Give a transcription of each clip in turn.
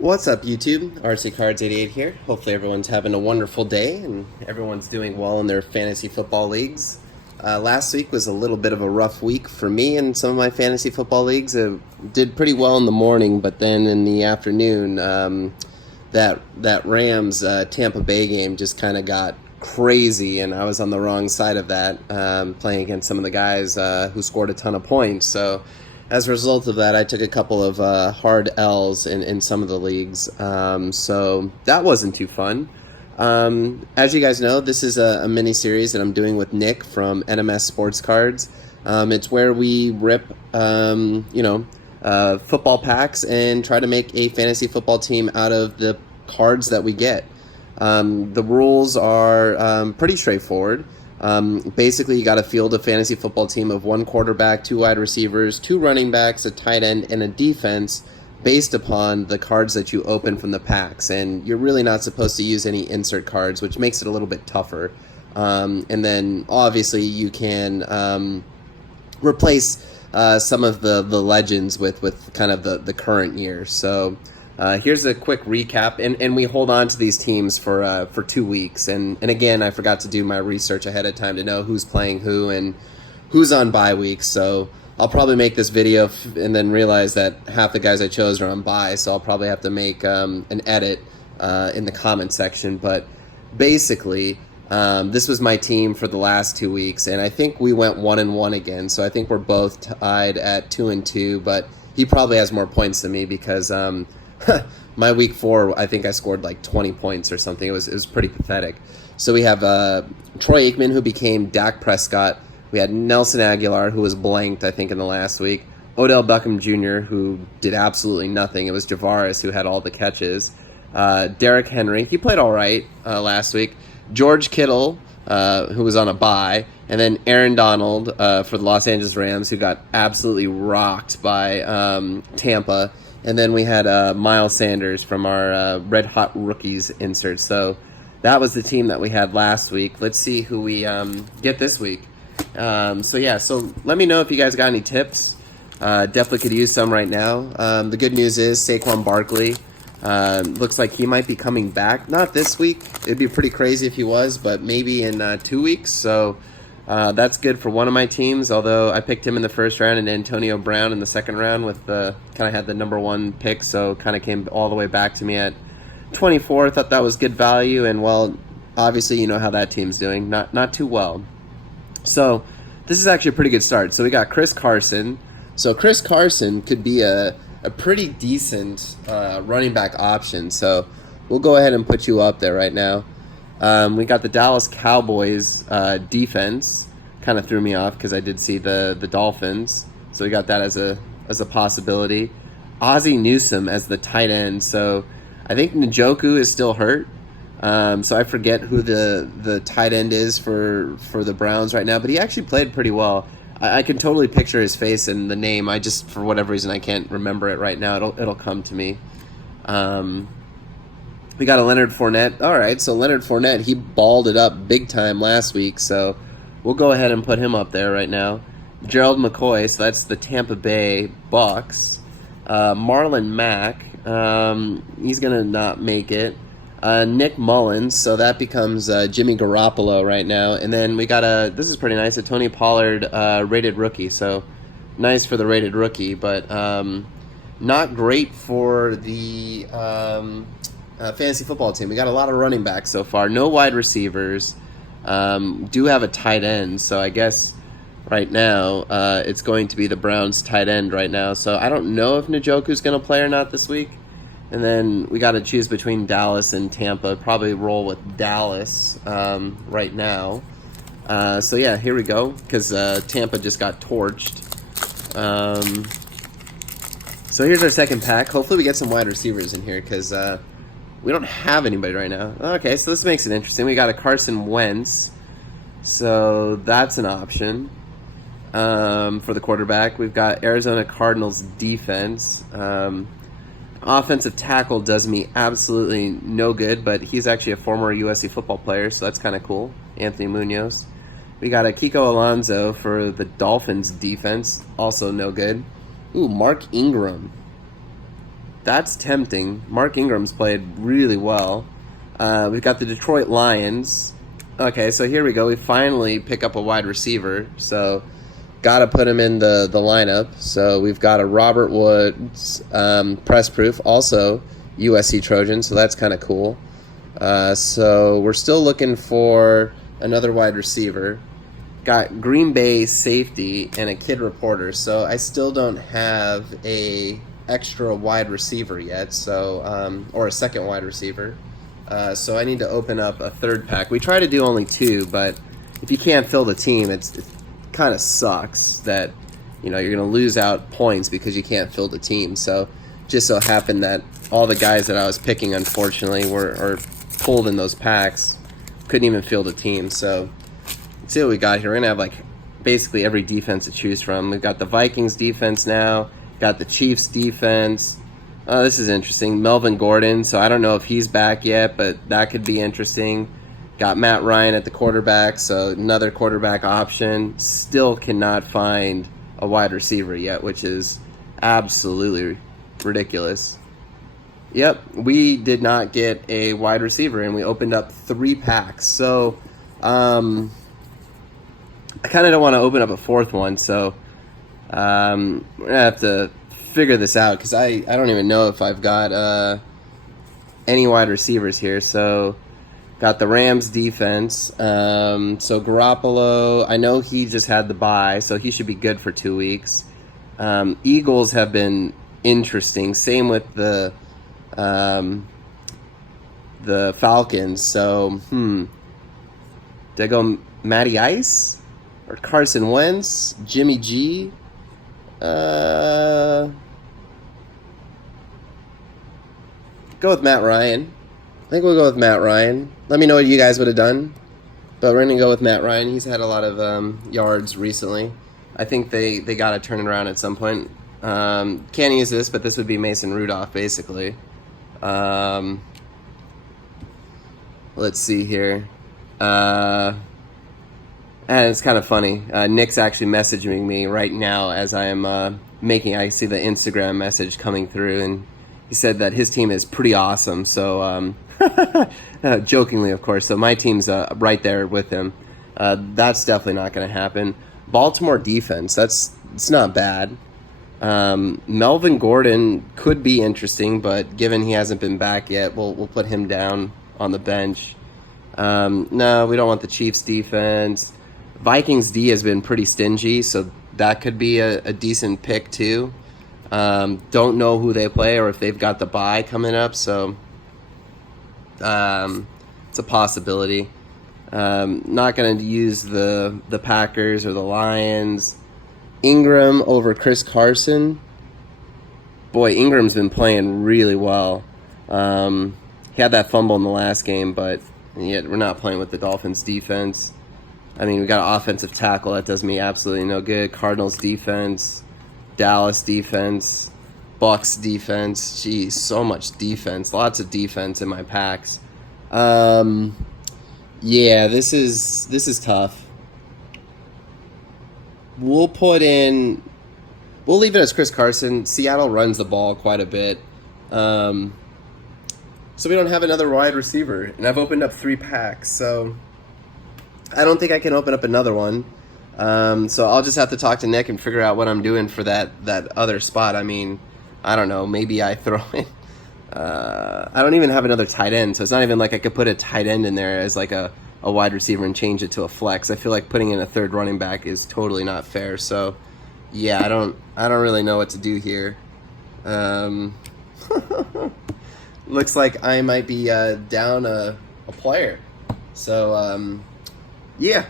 What's up, YouTube? RC Cards 88 here. Hopefully everyone's having a wonderful day and everyone's doing well in their fantasy football leagues. Last week was a little bit of a rough week for me in some of my fantasy football leagues. I did pretty well in the morning, but then in the afternoon, that Rams Tampa Bay game just kind of got crazy, and I was on the wrong side of that, playing against some of the guys who scored a ton of points. So as a result of that, I took a couple of hard L's in some of the leagues, so that wasn't too fun. As you guys know, this is a mini-series that I'm doing with Nick from NMS Sportscards. It's where we rip, football packs and try to make a fantasy football team out of the cards that we get. The rules are pretty straightforward. Basically, you got to field a fantasy football team of one quarterback, two wide receivers, two running backs, a tight end, and a defense based upon the cards that you open from the packs. And you're really not supposed to use any insert cards, which makes it a little bit tougher. And then, obviously, you can replace some of the legends with kind of the current year. So here's a quick recap, and we hold on to these teams for 2 weeks. And again, I forgot to do my research ahead of time to know who's playing who and who's on bye weeks. So I'll probably make this video and then realize that half the guys I chose are on bye. So I'll probably have to make an edit in the comment section. But basically, this was my team for the last 2 weeks, and I think we went 1-1 again. So I think we're both tied at 2-2. But he probably has more points than me because my week 4, I think I scored like 20 points or something. It was pretty pathetic. So we have Troy Aikman, who became Dak Prescott. We had Nelson Aguilar, who was blanked, I think, in the last week. Odell Beckham Jr., who did absolutely nothing. It was Javaris who had all the catches. Derrick Henry, he played all right last week. George Kittle, who was on a bye. And then Aaron Donald for the Los Angeles Rams, who got absolutely rocked by Tampa. And then we had Miles Sanders from our Red Hot Rookies insert. So that was the team that we had last week. Let's see who we get this week. So let me know if you guys got any tips. Definitely could use some right now. The good news is Saquon Barkley looks like he might be coming back. Not this week. It'd be pretty crazy if he was, but maybe in 2 weeks. So that's good for one of my teams, although I picked him in the first round and Antonio Brown in the second round with the kind of had the number 1 pick, so kind of came all the way back to me at 24. Thought that was good value, and well, obviously you know how that team's doing, not too well. So this is actually a pretty good start. So we got Chris Carson. So Chris Carson could be a pretty decent running back option. So we'll go ahead and put you up there right now. We got the Dallas Cowboys defense. Kind of threw me off because I did see the Dolphins. So we got that as a possibility. Ozzie Newsome as the tight end. So I think Njoku is still hurt. So I forget who the tight end is for the Browns right now, but he actually played pretty well. I can totally picture his face and the name. I just, for whatever reason, I can't remember it right now. It'll come to me. We got a Leonard Fournette. All right, so Leonard Fournette, he balled it up big time last week, so we'll go ahead and put him up there right now. Gerald McCoy, so that's the Tampa Bay Bucks. Marlon Mack, he's going to not make it. Nick Mullins, so that becomes Jimmy Garoppolo right now. And then we got this is pretty nice, a Tony Pollard rated rookie. So nice for the rated rookie, but not great for the fantasy football team. We got a lot of running backs so far. No wide receivers. Do have a tight end, so I guess right now it's going to be the Browns tight end right now. So I don't know if Njoku's going to play or not this week. And then we got to choose between Dallas and Tampa. Probably roll with Dallas right now. So yeah, here we go, because Tampa just got torched. So here's our second pack. Hopefully we get some wide receivers in here, because we don't have anybody right now. Okay, so this makes it interesting. We got a Carson Wentz. So that's an option for the quarterback. We've got Arizona Cardinals defense. Offensive tackle does me absolutely no good, but he's actually a former USC football player, so that's kind of cool. Anthony Munoz. We got a Kiko Alonso for the Dolphins defense, also no good. Ooh, Mark Ingram. That's tempting. Mark Ingram's played really well. We've got the Detroit Lions. Okay, so here we go. We finally pick up a wide receiver. So, got to put him in the lineup. So, we've got a Robert Woods, press proof, also USC Trojan. So, that's kind of cool. So, we're still looking for another wide receiver. Got Green Bay safety and a kid reporter. So, I still don't have a extra wide receiver yet. So, or a second wide receiver. So I need to open up a third pack. We try to do only 2, but if you can't fill the team, it kind of sucks that, you're going to lose out points because you can't fill the team. So just so happened that all the guys that I was picking, unfortunately, were pulled in those packs. Couldn't even fill the team. So let's see what we got here. We're going to have basically every defense to choose from. We've got the Vikings defense now, got the Chiefs defense. This is interesting. Melvin Gordon, so I don't know if he's back yet, but that could be interesting. Got Matt Ryan at the quarterback, so another quarterback option. Still cannot find a wide receiver yet, which is absolutely ridiculous. Yep, we did not get a wide receiver, and we opened up 3 packs. So I kind of don't want to open up a 4th one, so we're going to have to figure this out because I don't even know if I've got any wide receivers here. So got the Rams defense. So Garoppolo, I know he just had the bye, so he should be good for 2 weeks. Eagles have been interesting. Same with the Falcons. So did I go Matty Ice or Carson Wentz, Jimmy G? Go with Matt Ryan. I think we'll go with Matt Ryan. Let me know what you guys would have done. But we're going to go with Matt Ryan. He's had a lot of yards recently. I think they got to turn it around at some point. Can't use this, but this would be Mason Rudolph, basically. Let's see here. And it's kind of funny. Nick's actually messaging me right now as I am I see the Instagram message coming through, and he said that his team is pretty awesome. So, jokingly, of course. So my team's right there with him. That's definitely not going to happen. Baltimore defense, it's not bad. Melvin Gordon could be interesting, but given he hasn't been back yet, we'll put him down on the bench. No, we don't want the Chiefs defense. Vikings D has been pretty stingy, so that could be a decent pick too. Don't know who they play or if they've got the bye coming up, so it's a possibility. Not going to use the Packers or the Lions. Ingram over Chris Carson. Boy, Ingram's been playing really well. He had that fumble in the last game, but yet we're not playing with the Dolphins defense. I mean, we got an offensive tackle. That does me absolutely no good. Cardinals defense, Dallas defense, Bucks defense. Geez, so much defense. Lots of defense in my packs. Yeah, this is tough. We'll leave it as Chris Carson. Seattle runs the ball quite a bit. So we don't have another wide receiver. And I've opened up 3 packs, so I don't think I can open up another one. So I'll just have to talk to Nick and figure out what I'm doing for that other spot. I mean, I don't know. Maybe I throw in... I don't even have another tight end, so it's not even like I could put a tight end in there as like a wide receiver and change it to a flex. I feel like putting in a third running back is totally not fair. So, yeah, I don't really know what to do here. Looks like I might be down a player. So, yeah.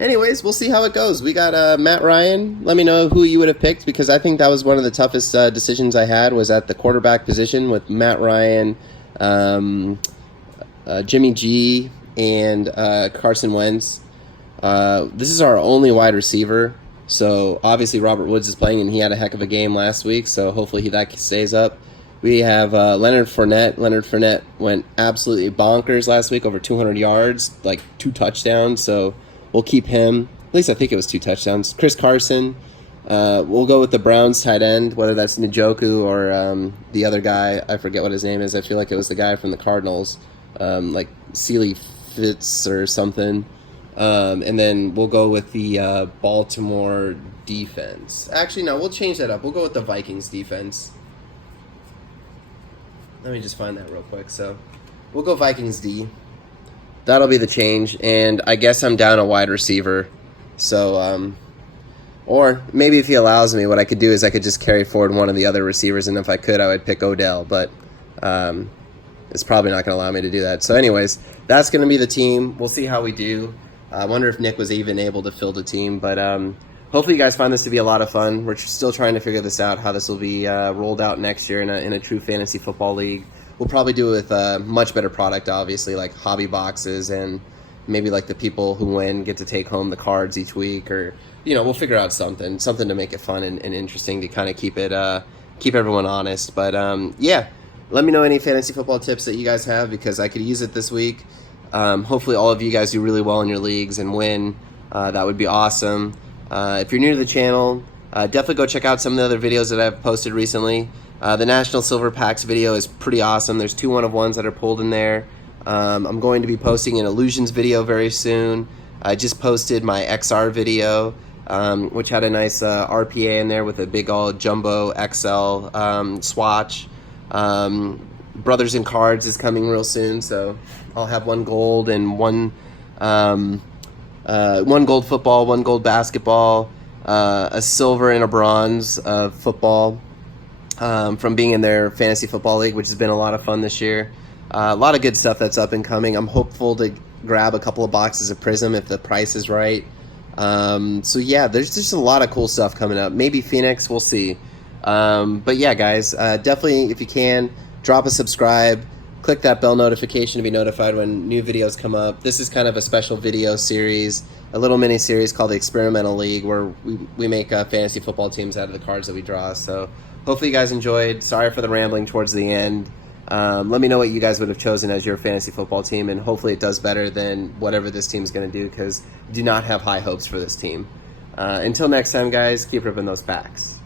Anyways, we'll see how it goes. We got Matt Ryan. Let me know who you would have picked, because I think that was one of the toughest decisions I had, was at the quarterback position with Matt Ryan, Jimmy G, and Carson Wentz. This is our only wide receiver, so obviously Robert Woods is playing, and he had a heck of a game last week, so hopefully that stays up. We have Leonard Fournette. Leonard Fournette went absolutely bonkers last week, over 200 yards, like 2 touchdowns, so we'll keep him. At least I think it was 2 touchdowns. Chris Carson, We'll go with the Browns tight end, whether that's Njoku or the other guy. I forget what his name is. I feel like it was the guy from the Cardinals, like Sealy Fitz or something. And then we'll go with the Baltimore defense. Actually, no, we'll change that up. We'll go with the Vikings defense. Let me just find that real quick. So we'll go Vikings D. That'll be the change. And I guess I'm down a wide receiver. So, or maybe if he allows me, what I could do is I could just carry forward one of the other receivers. And if I could, I would pick Odell. But it's probably not going to allow me to do that. So anyways, that's going to be the team. We'll see how we do. I wonder if Nick was even able to field a team. But hopefully you guys find this to be a lot of fun. We're still trying to figure this out, how this will be rolled out next year in a true fantasy football league. We'll probably do it with a much better product, obviously, like hobby boxes, and maybe like the people who win get to take home the cards each week, or we'll figure out something to make it fun and interesting to kind of keep everyone honest. But yeah, let me know any fantasy football tips that you guys have, because I could use it this week. Hopefully all of you guys do really well in your leagues and win. That would be awesome. If you're new to the channel, definitely go check out some of the other videos that I've posted recently. The National Silver Packs video is pretty awesome. There's 2 1-of-1s that are pulled in there. I'm going to be posting an Illusions video very soon. I just posted my XR video, which had a nice RPA in there with a big old jumbo XL swatch. Brothers in Cards is coming real soon, so I'll have 1 gold and 1 gold football, 1 gold basketball, a silver and a bronze of football from being in their fantasy football league, which has been a lot of fun this year. A lot of good stuff that's up and coming. I'm hopeful to grab a couple of boxes of Prism if the price is right. So yeah, there's just a lot of cool stuff coming up. Maybe Phoenix, we'll see. But yeah, guys, definitely if you can, drop a subscribe. Click that bell notification to be notified when new videos come up. This is kind of a special video series, a little mini series called the Experimental League, where we make fantasy football teams out of the cards that we draw. So hopefully you guys enjoyed. Sorry for the rambling towards the end. Let me know what you guys would have chosen as your fantasy football team, and hopefully it does better than whatever this team is going to do, because I do not have high hopes for this team. Until next time, guys, keep ripping those packs.